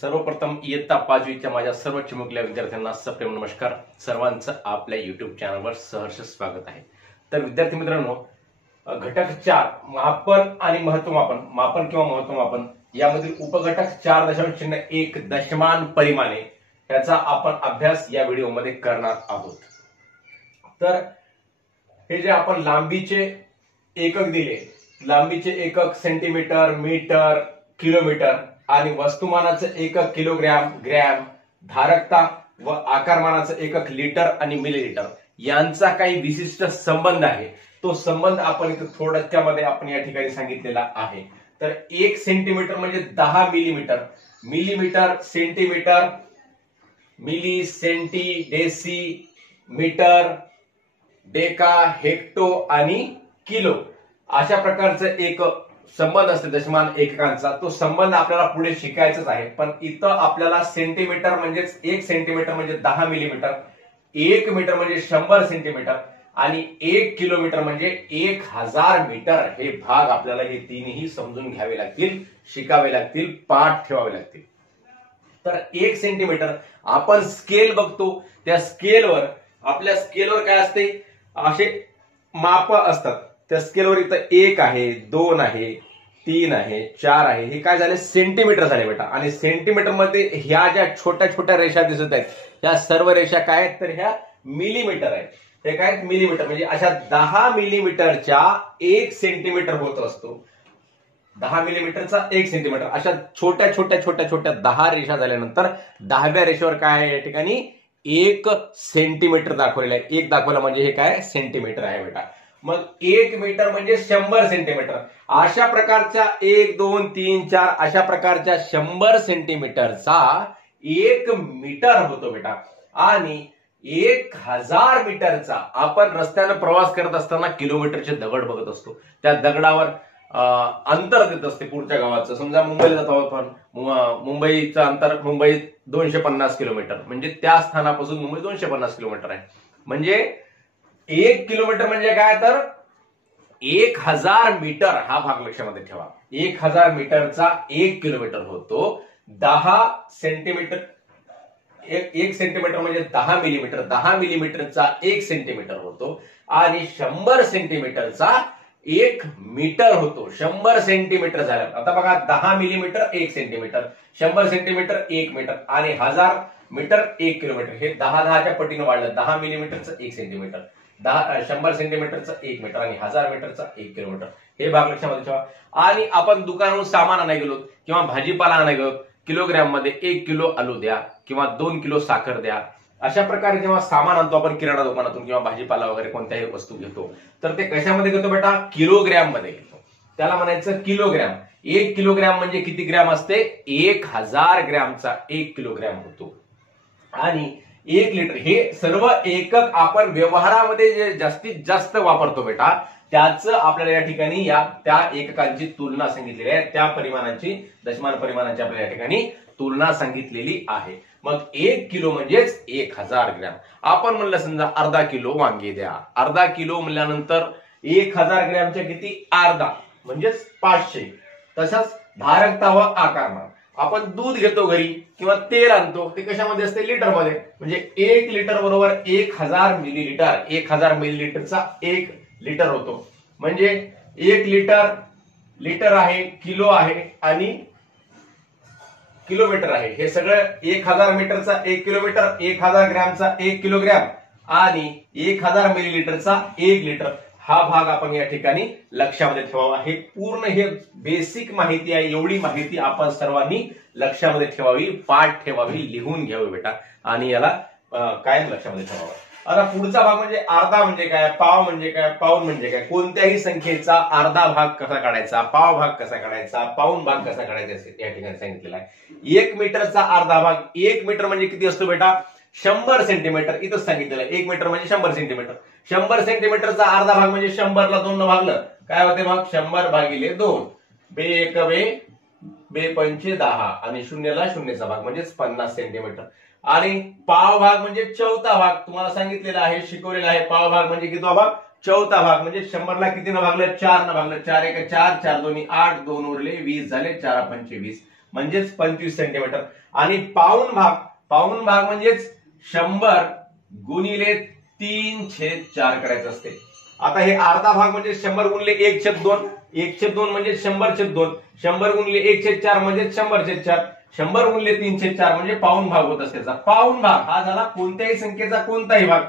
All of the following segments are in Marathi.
सर्वप्रथम इयत्ता 5वीच्या माझ्या सर्व चिमुकल्या विद्यार्थ्यांना सप्रेम नमस्कार. सर्वांचं आपल्या युट्यूब चॅनलवर सहर्ष स्वागत आहे. तर विद्यार्थी मित्रांनो, घटक 4 मापन आणि महत्वमापन, मापन किंवा महत्वमापन यामधील उपघटक 4.1 दशमान परिमाणे याचा आपण अभ्यास या व्हिडिओमध्ये करणार आहोत. तर हे जे आपण लांबीचे एकक दिले, लांबीचे एकक सेंटीमीटर, मीटर, किलोमीटर आणि वस्तुमानाचे एकक किलोग्रॅम, ग्रॅम, धारकता व आकारमानाचे एकक लिटर आणि मिलीलीटर यांचा काही विशिष्ट संबंध आहे. तो संबंध आपण इथे थोडक्यामध्ये आपण या ठिकाणी सांगितलेला आहे. तर 1 सेंटीमीटर म्हणजे 10 millimetre, millimetre, centimetre, milli, centi, deci, metre, deca, hecto आणि किलो अशा प्रकारचे एक संबंध असते दशमान एककांचा. तो संबंध आपल्याला पुढे शिकायचाच आहे. पण इथं आपल्याला सेंटीमीटर म्हणजेच 1 सेंटीमीटर म्हणजे 10 मिलीमीटर, 1 मीटर म्हणजे 100 सेंटीमीटर आणि 1 किलोमीटर म्हणजे 1000 मीटर हे भाग आपल्याला हे तीनही समजून घ्यावे लागतील, शिकावे लागतील, पाठ ठेवावे लागतील. तर 1 सेंटीमीटर आपण स्केल बघतो, त्या स्केलवर आपल्या स्केलवर काय असते, असे माप असतात. त्या स्केलवर इथं 1 आहे, 2 आहे, 3 आहे, 4 आहे, हे काय झाले सेंटीमीटर झाले बेटा. आणि सेंटीमीटर मध्ये ह्या ज्या छोट्या छोट्या रेषा दिसत आहेत, ह्या सर्व रेषा काय आहेत तर ह्या मिलीमीटर आहेत. हे काय मिलीमीटर म्हणजे अशा 10 मिलीमीटरच्या 1 सेंटीमीटर होत असतो. 10 मिलीमीटरचा 1 सेंटीमीटर अशा छोट्या छोट्या छोट्या छोट्या 10 रेषा झाल्यानंतर 10व्या रेषेवर काय आहे या ठिकाणी 1 सेंटीमीटर दाखवलेलं आहे. 1 दाखवलं म्हणजे हे काय सेंटीमीटर आहे बेटा. मग 1 मीटर म्हणजे 100 सेंटीमीटर. अशा प्रकारच्या 1, 2, 3, 4 अशा प्रकारच्या 100 सेंटीमीटरचा 1 मीटर होतो बेटा. आणि 1000 मीटरचा आपण रस्त्याने प्रवास करत असताना किलोमीटरचे दगड बघत असतो. त्या दगडावर अंतर देत असते पुढच्या गावाचं. समजा मुंबईला जातो आपण, मुंबईचं अंतर, मुंबई 250 किलोमीटर म्हणजे त्या स्थानापासून मुंबई 250 किलोमीटर आहे. म्हणजे 1 किलोमीटर म्हणजे काय तर 1000 मीटर हा भाग लक्षामध्ये ठेवा. 1000 मीटरचा 1 किलोमीटर होतो. 10 सेंटीमीटर 1 सेंटीमीटर म्हणजे 10 मिलीमीटर, 10 मिलीमीटरचा 1 सेंटीमीटर होतो. आणि 100 सेंटीमीटरचा 1 मीटर होतो. 100 सेंटीमीटर झालं. आता बघा 10 मिलीमीटर 1 सेंटीमीटर, 100 सेंटीमीटर 1 मीटर आणि 1000 मीटर 1 किलोमीटर. हे 10च्या पटीने वाढलं. 10 मिलीमीटरचं 1 सेंटीमीटर, 100 सेंटीमीटरचं 1 मीटर आणि 1000 मीटरचा 1 किलोमीटर हे भाग लक्षामध्ये ठेवा. आणि आपण दुकानावरून सामान आणायला गेलो किंवा भाजीपाला आणायला गेलो, किलोग्रॅम मध्ये 1 किलो आलू द्या किंवा 2 किलो साखर द्या. अशा प्रकारे जेव्हा सामान आणतो आपण किराणा दुकानातून किंवा भाजीपाला वगैरे कोणत्याही वस्तू घेतो तर ते कशामध्ये घेतो बेटा, किलोग्रॅम मध्ये घेतो. त्याला म्हणायचं किलोग्रॅम. 1 किलोग्रॅम म्हणजे किती ग्रॅम असते, 1000 ग्रॅमचा 1 किलोग्रॅम होतो. आणि 1 लिटर हे सर्व एकक आपण व्यवहारामध्ये जे जास्तीत जास्त वापरतो बेटा, त्याचं आपल्याला या ठिकाणी त्या एककांची तुलना सांगितलेली आहे. त्या परिमाणांची, दशमान परिमाणांची आपल्याला या ठिकाणी तुलना सांगितलेली आहे. मग 1 किलो म्हणजेच 1000 ग्रॅम. आपण म्हणलं समजा अर्धा किलो वांगे द्या. अर्धा किलो म्हणल्यानंतर 1000 ग्रॅमच्या किती, अर्धा म्हणजेच 500. तसंच धारकता व आकारमान. आपण दूध घेतो घरी किंवा तेल आणतो, ते कशामध्ये असते, लिटर मध्ये. म्हणजे 1 लिटर बरोबर 1000 मिलीलीटर. 1000 मिलीलीटरचा 1 लिटर होतो. म्हणजे 1 लिटर, लिटर आहे, किलो आहे आणि किलोमीटर आहे. हे सगळं 1000 मीटरचा 1 किलोमीटर, 1000 ग्रॅमचा 1 किलोग्रॅम आणि 1000 मिलीलीटरचा 1 लिटर हा भाग आपण या ठिकाणी लक्षामध्ये ठेवावा. हे पूर्ण हे बेसिक माहिती आहे. एवढी माहिती आपण सर्वांनी लक्षामध्ये ठेवावी, पाठ ठेवावी, लिहून घ्यावी बेटा आणि याला कायम लक्षामध्ये ठेवावं. आता पुढचा भाग म्हणजे अर्धा म्हणजे काय, पाव म्हणजे काय, पाऊण म्हणजे काय. कोणत्याही संख्येचा अर्धा भाग कसा काढायचा, पाव भाग कसा काढायचा, पाऊण भाग कसा काढायचा या ठिकाणी सांगितलेला आहे. 1 मीटरचा अर्धा भाग, 1 मीटर म्हणजे किती असतो बेटा, 100 सेंटीमीटर. इथं सांगितलेलं आहे 1 मीटर म्हणजे 100 सेंटीमीटर. 100 सेंटीमीटरचा अर्धा भाग म्हणजे 100ला 2 न भागलं काय होते भाग, 100 भागिले 2. बे 1 बे, बे 5 10 आणि 0ला 0चा भाग म्हणजेच 50 सेंटीमीटर. आणि पाव भाग म्हणजे चौथा भाग. तुम्हाला सांगितलेलं आहे, शिकवलेलं आहे. पाव भाग म्हणजे किती भाग, चौथा भाग. म्हणजे 100ला किती न भागलं, 4 न भागलं. 4 1 4, 4 2 8, 2 उरले 20 झाले, 4 5 20. म्हणजेच 25 सेंटीमीटर. आणि पाऊण भाग म्हणजेच 100 गुणिले 3/4 करायचं असते. आता हे अर्धा भाग म्हणजे 100 गुणिले 1/2, 1/2 म्हणजे 100/2, 100 गुणिले 1/4 म्हणजे 100/4, 100 गुणिले 3/4 म्हणजे पाऊण भाग होत असते. पाऊण भाग हा झाला कोणत्याही संख्येचा कोणताही भाग.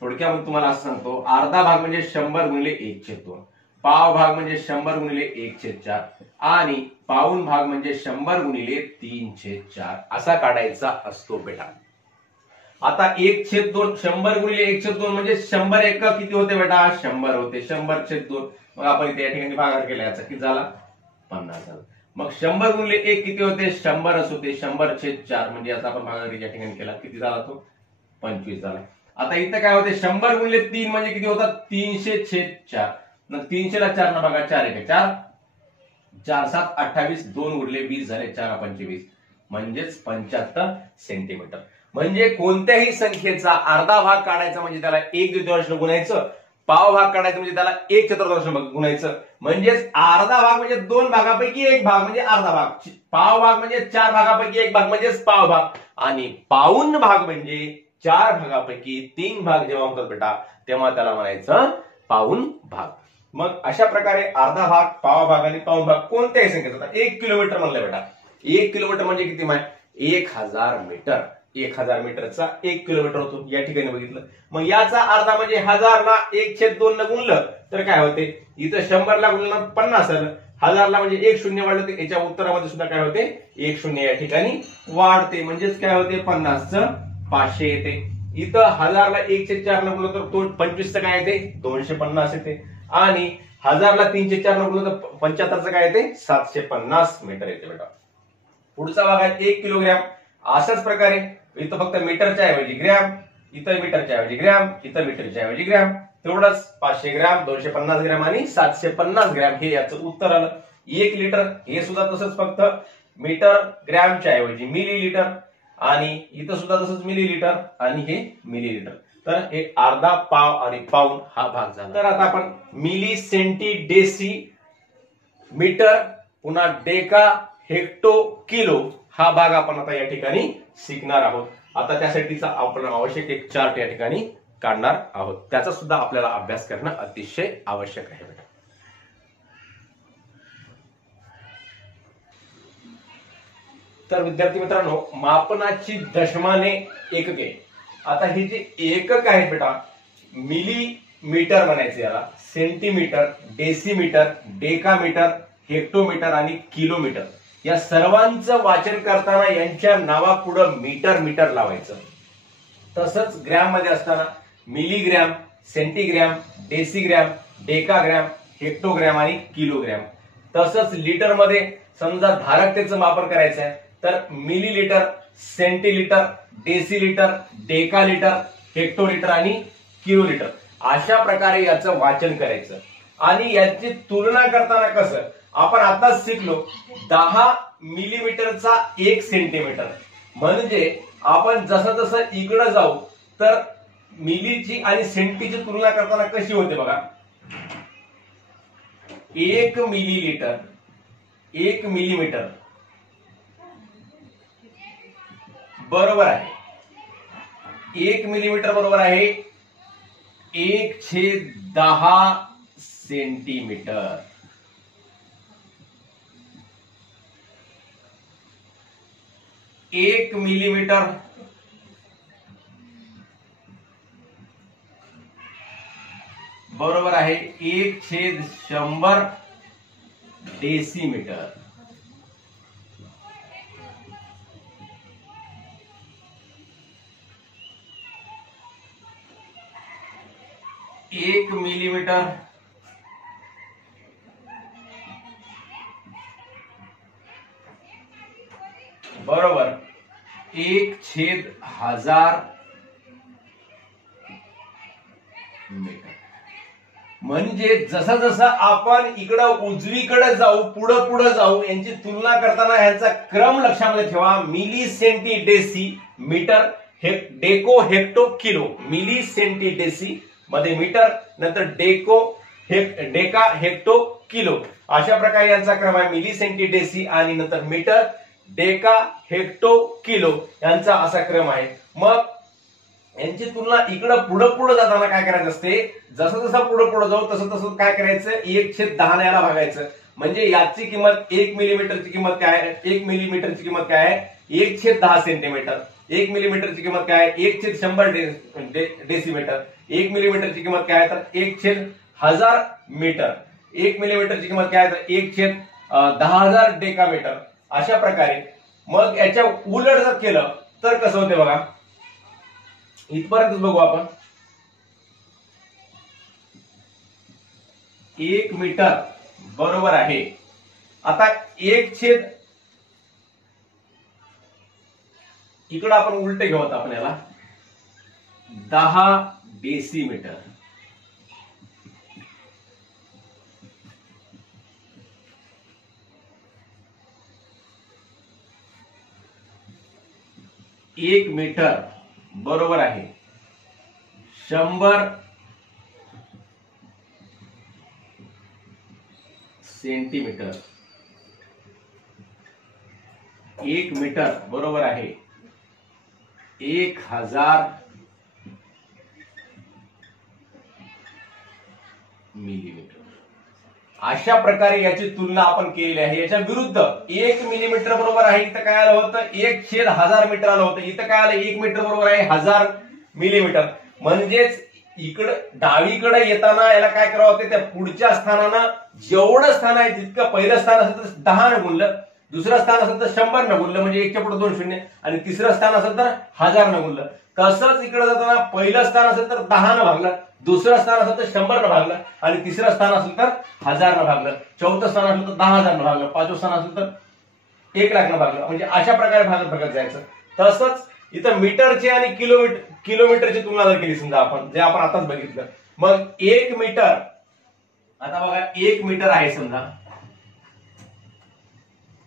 थोडक्यामध्ये तुम्हाला असं सांगतो, अर्धा भाग म्हणजे 100 गुणिले 1/2, पाव भाग म्हणजे 100 गुणिले 1/4 आणि पाऊण भाग म्हणजे 100 गुणिले 3/4 असा काढायचा असतो बेटा. आता 1/2, 100 गुणिले 1/2 म्हणजे 100 एक किती होते बेटा? 100 होते. 100/2 मग आपण इथे या ठिकाणी भागाकार केला, याचा किती झाला? 50 झाला. मग 100 गुणिले 1 किती होते? 100च होते. 100/4 म्हणजे याचा आपण भागाकार या ठिकाणी केला, किती झाला तो? 25 झाला. आता इथं काय होते? 100 गुणिले 3 म्हणजे किती होतात? 300/4. मग 300 ला 4 न बघा, 4 1 4, 4 7 28, 2 उरले 20 झाले, 4 25 म्हणजेच 75 सेंटीमीटर. म्हणजे कोणत्याही संख्येचा अर्धा भाग काढायचा म्हणजे त्याला 1/2 गुणायचं, पाव भाग काढायचा म्हणजे त्याला 1/4 गुणायचं. म्हणजेच अर्धा भाग म्हणजे 2 भागापैकी 1 भाग म्हणजे अर्धा भाग, पाव भाग म्हणजे 4 भागापैकी 1 भाग म्हणजेच पाव भाग, आणि पाऊण भाग म्हणजे 4 भागापैकी 3 भाग जेव्हा होतात बेटा, तेव्हा त्याला म्हणायचं पाऊण भाग. मग अशा प्रकारे अर्धा भाग, पाव भाग आणि पाऊण भाग कोणत्याही संख्येचा. 1 किलोमीटर म्हणलं बेटा, 1 किलोमीटर म्हणजे किती माय? 1000 मीटर. 1000 मीटरचा 1 किलोमीटर होतो या ठिकाणी बघितलं. मग याचा अर्धा म्हणजे 1000 ला 1/2 न गुणलं तर काय होते? इथं 100 ला गुणलं 50 आलं, 1000 ला म्हणजे 1 शून्य वाढलं तर याच्या उत्तरामध्ये सुद्धा काय होते? 1 शून्य या ठिकाणी वाढते. म्हणजेच काय होते? 50चं 500 येते. इथं 1000 ला 1/4 न गुणलं तर तो 25चं काय येते? 250 येते. आणि 1000 ला 3/4 न गुणलं तर 75चं काय येते? 750 मीटर येते बेटा. पुढचा भाग आहे 1 किलोग्रॅम. अशाच प्रकारे इथं फक्त मीटरच्या ऐवजी ग्रॅम, इथं मीटरच्या ऐवजी ग्रॅम, इथं मीटरच्या ऐवजी ग्रॅम, तेवढंच 500 ग्रॅम, 250 ग्रॅम आणि 750 ग्रॅम हे याचं उत्तर आलं. 1 लिटर हे सुद्धा तसंच, फक्त मीटर ग्रॅमच्या ऐवजी मिलीलीटर, आणि इथं सुद्धा तसंच मिलीलीटर आणि हे मिलीलीटर. तर हे अर्धा, पाव आणि पाऊण हा भाग झाला. तर आता आपण मिली, सेंटी, डेसी, मीटर, पुन्हा डेका, हेक्टो, किलो हा भाग आपण आता या ठिकाणी शिकणार आहोत. आता त्यासाठीचा आपण आवश्यक एक चार्ट या ठिकाणी काढणार आहोत. त्याचा सुद्धा आपल्याला अभ्यास करणं अतिशय आवश्यक आहे बेटा. तर विद्यार्थी मित्रांनो, मापनाची दशमाने एकके. आता हे जे एकक आहेत बेटा, मिलीमीटर म्हणायचे याला, सेंटीमीटर, डेसीमीटर, डेकामीटर, हेक्टोमीटर आणि किलोमीटर, या सर्वांचं वाचन करताना यांच्या नावापुढं मीटर मीटर लावायचं. तसंच ग्रॅम मध्ये असताना मिलीग्रॅम, सेंटीग्रॅम, डेसीग्रॅम, डेकाग्रॅम, हेक्टोग्रॅम आणि किलोग्रॅम. तसंच लिटर मध्ये समजा धारकतेचं मापन करायचं आहे तर मिलीलीटर, सेंटीलीटर, डेसीलीटर, डेकालीटर, हेक्टोलीटर आणि किलोलीटर अशा प्रकारे याचं वाचन करायचं. आणि याची तुलना करताना कसं, आपण आताच शिकलो 10 मिलीमीटरचा 1 सेंटीमीटर. म्हणजे आपण जसं जसं इकडे जाऊ तर मिलीची आणि सेंटीची तुलना करताना कशी होते बघा. 1 मिलीलीटर, 1 मिलीमीटर बरोबर आहे, 1 मिलीमीटर बरोबर आहे 1/10 सेंटीमीटर. 1 मिलीमीटर बरोबर आहे 1/100 डेसीमीटर. एक मिलीमीटर बरोबर 1/1000 मीटर. म्हणजे जसं जसं आपण इकडं उजवीकडे जाऊ, पुढं पुढं जाऊ, यांची तुलना करताना यांचा क्रम लक्षामध्ये ठेवा. Milli, centi, deci, metre, deca, hecto, kilo. Milli, centi, deci मध्ये मीटर, नंतर डेका, हेक्टो, किलो. अशा प्रकारे यांचा क्रम आहे मिली सेंटी डेसी आणि नंतर मीटर डेका हेक्टो किलो यांचा असा क्रम आहे। मग यांची तुलना इकडं पुढे जाताना काय करायचं असते, जसं जसं पुढे जाऊ तसं तसं काय करायचं 1/10 याला भागायचं। म्हणजे याची किंमत 1 मिलीमीटरची किंमत काय आहे, 1 मिलीमीटरची किंमत काय आहे 1/10 सेंटीमीटर। 1 मिलीमीटरची किंमत काय आहे 1/100 डेसिमीटर। 1 मिलीमीटरची किंमत काय आहे तर 1/1000 मीटर। 1 मिलीमीटरची किंमत काय आहे तर 1/10,000 डेकामीटर। अशा प्रकारे मग याच्या उलट जर केलं तर कसं होते बघा, इथपर्यंत बघू आपण। 1 मीटर बरोबर आहे, आता 1/, इकडं आपण उलटे घेऊ आपण याला 10 डेसिमीटर। एक मीटर बरोबर आहे 100 सेंटीमीटर। 1 मीटर बरोबर आहे 1000 मिलीमीटर। अशा प्रकारे याची तुलना आपण केलेली आहे। याच्या विरुद्ध 1 मिलीमीटर बरोबर आहे, इथं काय आलं होतं 1/1000 मीटर आलं होतं, इथं काय आलं 1 मीटर बरोबर आहे 1000 मिलीमीटर। म्हणजेच इकडे डावीकडे येताना याला काय करावं होतं, त्या पुढच्या स्थानानं जेवढं स्थान आहे तितकं पहिलं स्थान असेल तर 10 न गुणलं, दुसरं स्थान असेल तर 100 न गुणलं म्हणजे 1च्या पुढे 2 शून्य, आणि तिसरं स्थान असेल तर 1000 न गुणलं। तसंच इकडे जाताना पहिलं स्थान असेल तर 10 न भागलं, दुसरं स्थान असेल तर 100 न भागलं, आणि तिसरं स्थान असेल तर 1000 न भागलं, चौथं स्थान असेल तर 10,000 न भागलं, पाचवं स्थान असेल तर 1,00,000 न भागलं। म्हणजे अशा प्रकारे भागत जायचं। तसंच इथं मीटरची आणि किलोमीटरची तुलना जर केली समजा आपण, जे आपण आताच बघितलं, मग 1 मीटर, आता बघा 1 मीटर आहे समजा,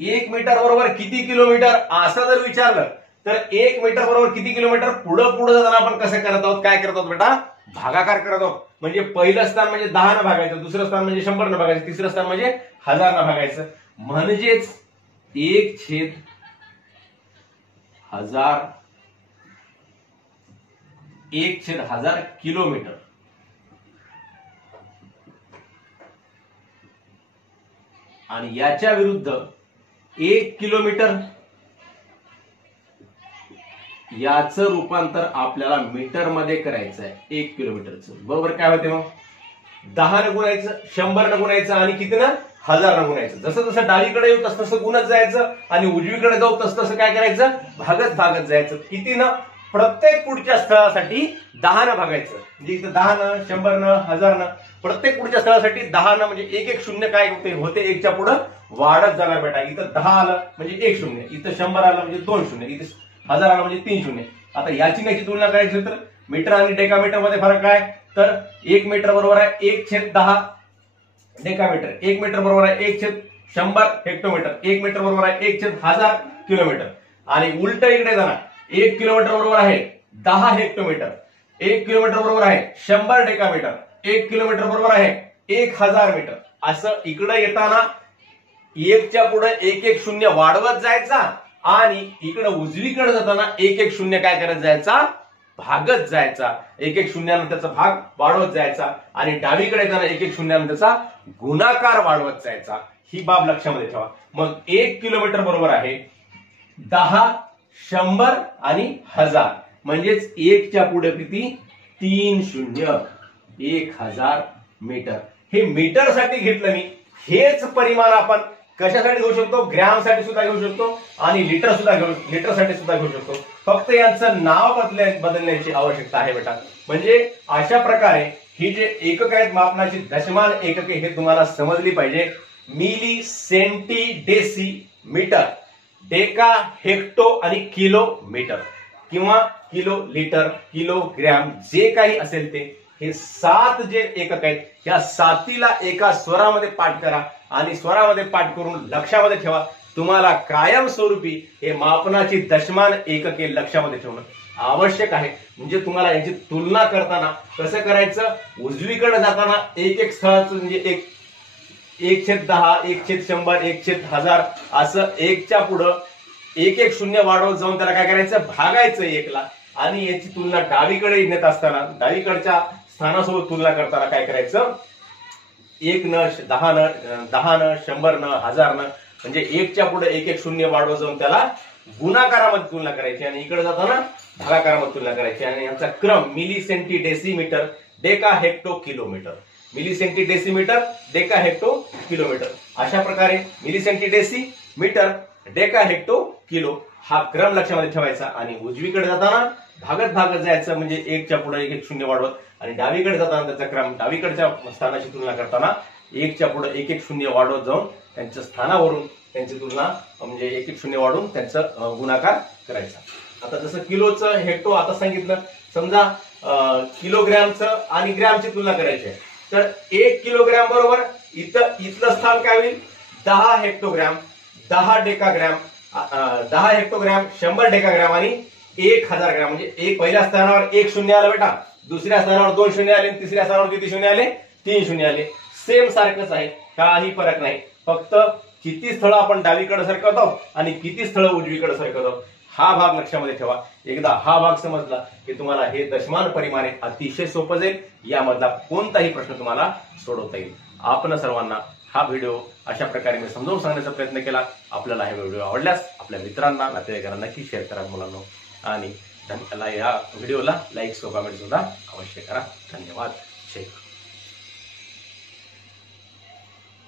1 मीटर बरोबर किती किलोमीटर असं जर विचारलं तर 1 मीटर बरोबर किती किलोमीटर, पुढे जाताना आपण कसं करत आहोत, काय करत आहोत बेटा, भागाकार करत आहोत। म्हणजे पहिलं स्थान म्हणजे 10 न भागायचं, दुसरं स्थान म्हणजे 100 न भागायचं, तिसरं स्थान म्हणजे 1000 न भागायचं। म्हणजेच 1/1000 1/1000 किलोमीटर। आणि याच्या विरुद्ध 1 किलोमीटर, याचं रूपांतर आपल्याला मीटर मध्ये करायचं आहे 1 किलोमीटरचं। बरोबर काय होते मग 10 न गुणायचं, 100 न गुणायचं, आणि किती ना 1000 न गुणायचं। जसं जसं डावीकडे येऊ तसं तसं गुणत जायचं, आणि उजवीकडे जाऊ तसं तसं काय करायचं, भागत जायचं। किती ना, प्रत्येक पुढच्या स्थळासाठी 10 न भागायचं। म्हणजे इथं 10 न, 100 न, 1000 न, प्रत्येक पुढच्या स्थळासाठी 10 न, म्हणजे 1 शून्य काय होते 1च्या पुढे वाढत जाणार बेटा। इथं 10 आलं म्हणजे 1 शून्य, इथं 100 आलं म्हणजे 2 शून्य, इथं 1000 आलं म्हणजे 3 शून्य। आता याची त्याची तुलना करायची तर मीटर आणि डेकामीटर मध्ये फरक काय, तर 1 मीटर बरोबर आहे 1/10 डेकामीटर, 1 मीटर बरोबर आहे 1/100 हेक्टोमीटर, 1 मीटर बरोबर आहे 1/1000 किलोमीटर। आणि उलट इकडे जाणार 1 किलोमीटर बरोबर आहे 10 हेक्टोमीटर, 1 किलोमीटर बरोबर आहे 100 डेकामीटर, 1 किलोमीटर बरोबर आहे 1000 मीटर। असं इकडे येताना 1च्या पुढे 1 शून्य वाढवत जायचा, आणि इकडे उजवीकडे जाताना 1 शून्य काय करत जायचा, भागत जायचा। 1 शून्यानं त्याचा भाग वाढवत जायचा, आणि डावीकडे जाताना 1 शून्यानं त्याचा गुणाकार वाढवत जायचा। ही बाब लक्षामध्ये ठेवा। मग 1 किलोमीटर बरोबर आहे 10, 100 आणि 1000, म्हणजेच 1च्या पुढे किती 3 शून्य, 1000 मीटर। हे मीटर साठी घेतलं मी। हेच परिमाण आपण कशासाठी घेऊ शकतो, ग्रॅम साठी सुद्धा घेऊ शकतो, आणि लिटर साठी सुद्धा घेऊ शकतो। फक्त यांचं नाव बदलण्याची आवश्यकता आहे बेटा। म्हणजे अशा प्रकारे ही जे एकक आहेत मापनाची, दशमान एकके, हे तुम्हाला समजली पाहिजे। Milli, centi, deci, metre, deca, hecto आणि किलोमीटर, किंवा किलो, लिटर, किलोग्रॅम, जे काही असेल ते, हे 7 जे एकक आहेत, या 7ला एका स्वरामध्ये पाठ करा, आणि स्वरामध्ये पाठ करून लक्षामध्ये ठेवा। तुम्हाला कायमस्वरूपी हे मापनाची दशमान एकके लक्षामध्ये ठेवणं आवश्यक आहे। म्हणजे तुम्हाला याची तुलना करताना कसं करायचं, उजवीकडे जाताना एक स्थळाचं म्हणजे 1/10, 1/100, 1/1000 असं एकच्या पुढं एक शून्य वाढवत जाऊन त्याला काय करायचं, भागायचं 1ला. आणि याची तुलना डावीकडे नेत असताना डावीकडच्या स्थानासोबत तुलना करताना काय करायचं, 1 न 10 न 100 न 1000 न म्हणजे 1च्या पुढे एक शून्य वाढवत जाऊन त्याला गुणाकारामध्ये तुलना करायची आणि इकडे जाताना भागाकारामध्ये तुलना करायची. आणि यांचा क्रम milli centi decimetre deca hecto kilometre, milli centi decimetre deca hecto kilometre, अशा प्रकारे milli centi decimetre deca hecto kilo हा क्रम लक्षामध्ये ठेवायचा. आणि उजवीकडे जाताना भागत जायचं म्हणजे 1च्या पुढे एक शून्य वाढवत, आणि डावीकडे जाताना त्याचा क्रम डावीकडच्या स्थानाची तुलना करताना 1च्या पुढे एक शून्य वाढवत जाऊन त्यांच्या स्थानावरून त्यांची तुलना म्हणजे एक शून्य वाढून त्यांचं गुणाकार करायचा. आता जसं किलोचं हेक्टो आता सांगितलं, समजा किलोग्रॅमचं आणि ग्रॅमची तुलना करायची आहे, तर 1 किलोग्रॅम बरोबर इथलं स्थान काय होईल, 10 हेक्टोग्रॅम, 10 डेकाग्रॅम, 10 हेक्टोग्रॅम, 100 डेकाग्रॅम आणि 1000 ग्रॅम. म्हणजे एक पहिल्या स्थानावर 1 शून्य आलं बेटा, दुसऱ्या स्थानावर 2 शून्य आले, तिसऱ्या स्थानावर किती शून्य आले, 3 शून्य आले. सेम सारखंच आहे, काही फरक नाही, फक्त किती स्थळं आपण डावीकडे सरकत आहोत आणि किती स्थळं उजवीकडे सरकत आहोत हा भाग लक्षामध्ये ठेवा. एकदा हा भाग समजला की तुम्हाला हे दशमान परिमाणे अतिशय सोपं जाईल, यामधला कोणताही प्रश्न तुम्हाला सोडवता येईल. आपण सर्वांना हा व्हिडिओ अशा प्रकारे मी समजावून सांगण्याचा प्रयत्न केला. आपल्याला हा व्हिडिओ आवडल्यास आपल्या मित्रांना नातेवाईकांना नक्की शेअर करा मुलांनो, आणि या व्हिडिओला लाईक व कमेंट सुद्धा अवश्य करा. धन्यवाद. जय हिंद.